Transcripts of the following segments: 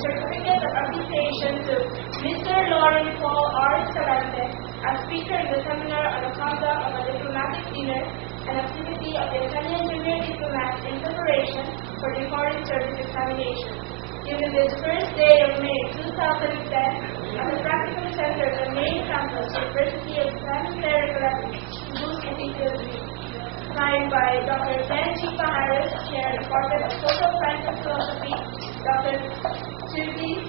certificate of appreciation to Mr. Lauren Paul R. Escalante as speaker in the seminar on the conduct of a diplomatic dinner and activity of the Italian junior diplomats in preparation for the foreign service examination. Given this first day of May 2010 at the Practical Center at the main campus, University of San Clara, Booth Institute. Signed by Dr. Ben G. Pajares, Chair, Department of Social Science and Philosophy, Dr. Suzy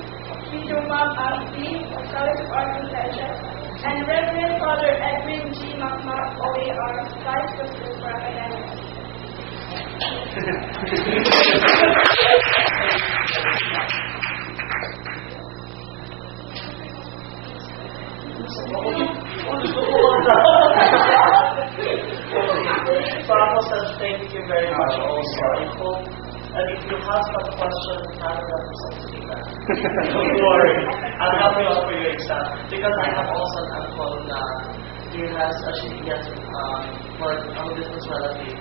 Pidumam Dean of College of Arts and Sciences, and Reverend Father Edwin G. Macmac, OAR, Vice President for Academics. Papa says thank you very much also. I hope that if you have some questions, have them to that. Don't worry. I'll help you out for your exam. Because I have also an uncle that he has for a business relative.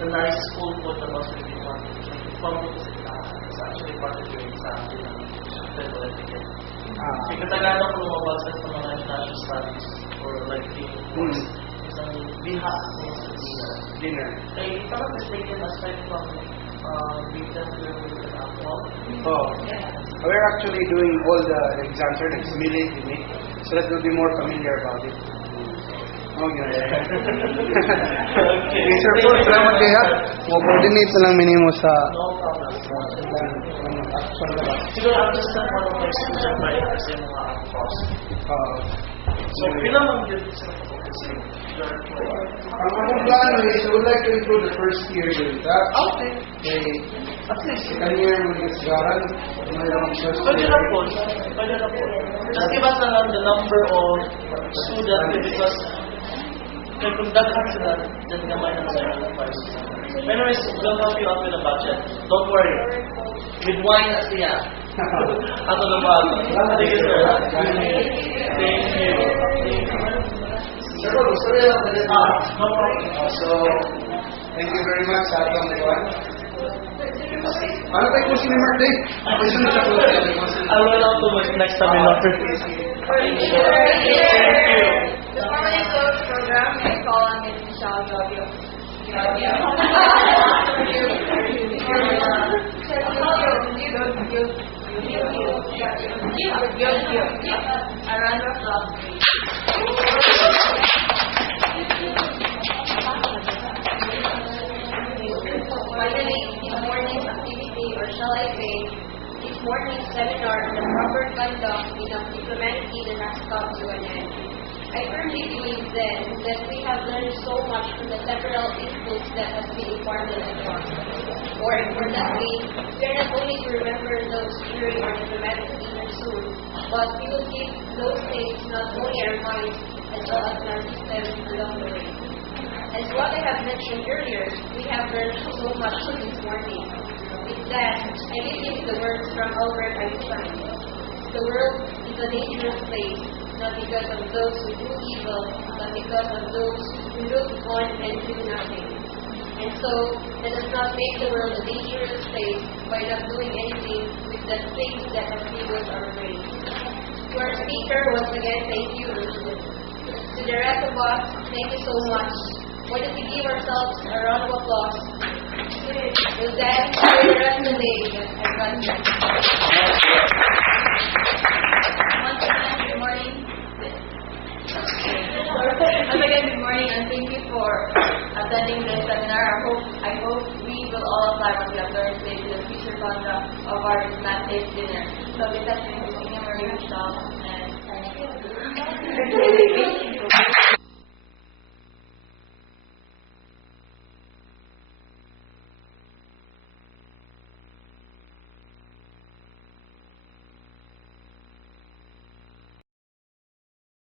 The nice school food that was really fun. It's actually part of your exam. Because Tagalog lumabas sa mga international studies or like the dinner. If I'm not mistaken, aside from written and actual. Oh, we're actually doing all the exams here, like simulate, so that we'll be more familiar about it. Oh, yeah. Okay. Sir, po, salamat kayo ha. Mo-coordinate na lang minimo sa... No problem. Siguro I'm just one of my students right kasi mga actors. So, ilang ang yun sa kapag-isip? Ang akong plano is I would like to include the first year with that. Okay. At least, second year will get garan. Mayroong first Pwede year. na po. Just give us the number of students because kung daghan sila, dyan gamay ng sacrifice. Anyways, we'll help you out with the budget. Don't worry. With wine na siya. Ato na ba? Sige sir. Thank you. Sir, gusto rin lang ulit. No problem. So, thank you very much sa atong nagawa. Ano tayo po si Mark Day? Gusto niyo siya po I will out to my next seminar. Thank you. The following coach program may call on Ms. Michelle Gobio. A round of applause, please. Finally, this morning's activity, or shall I say, this morning's seminar on the proper conduct in a diplomatic dinner has come to an end. I firmly believe then that we have learned so much from the several inputs that have been imparted to us. More importantly, we are not only to remember those during our diplomatic dinner soon, but we will keep those things not only in our minds as well as in our systems along the way. As what I have mentioned earlier, we have learned so much this morning. With that, I give you the words from Albert Einstein. The world is a dangerous place, not because of those who do evil, but because of those who look on and do nothing. And so, let us not make the world a dangerous place by not doing anything with the things that have fueled our brains. To our speaker, once again, thank you. To the rest of us, thank you so much. Why don't we give ourselves a round of applause? With that, enjoy the rest of the day. And God bless. Once again, good morning. Once again, good morning, and thank you for attending this seminar. I hope we will all apply what we have learned today to the future conduct of our diplomatic dinner. So, with that,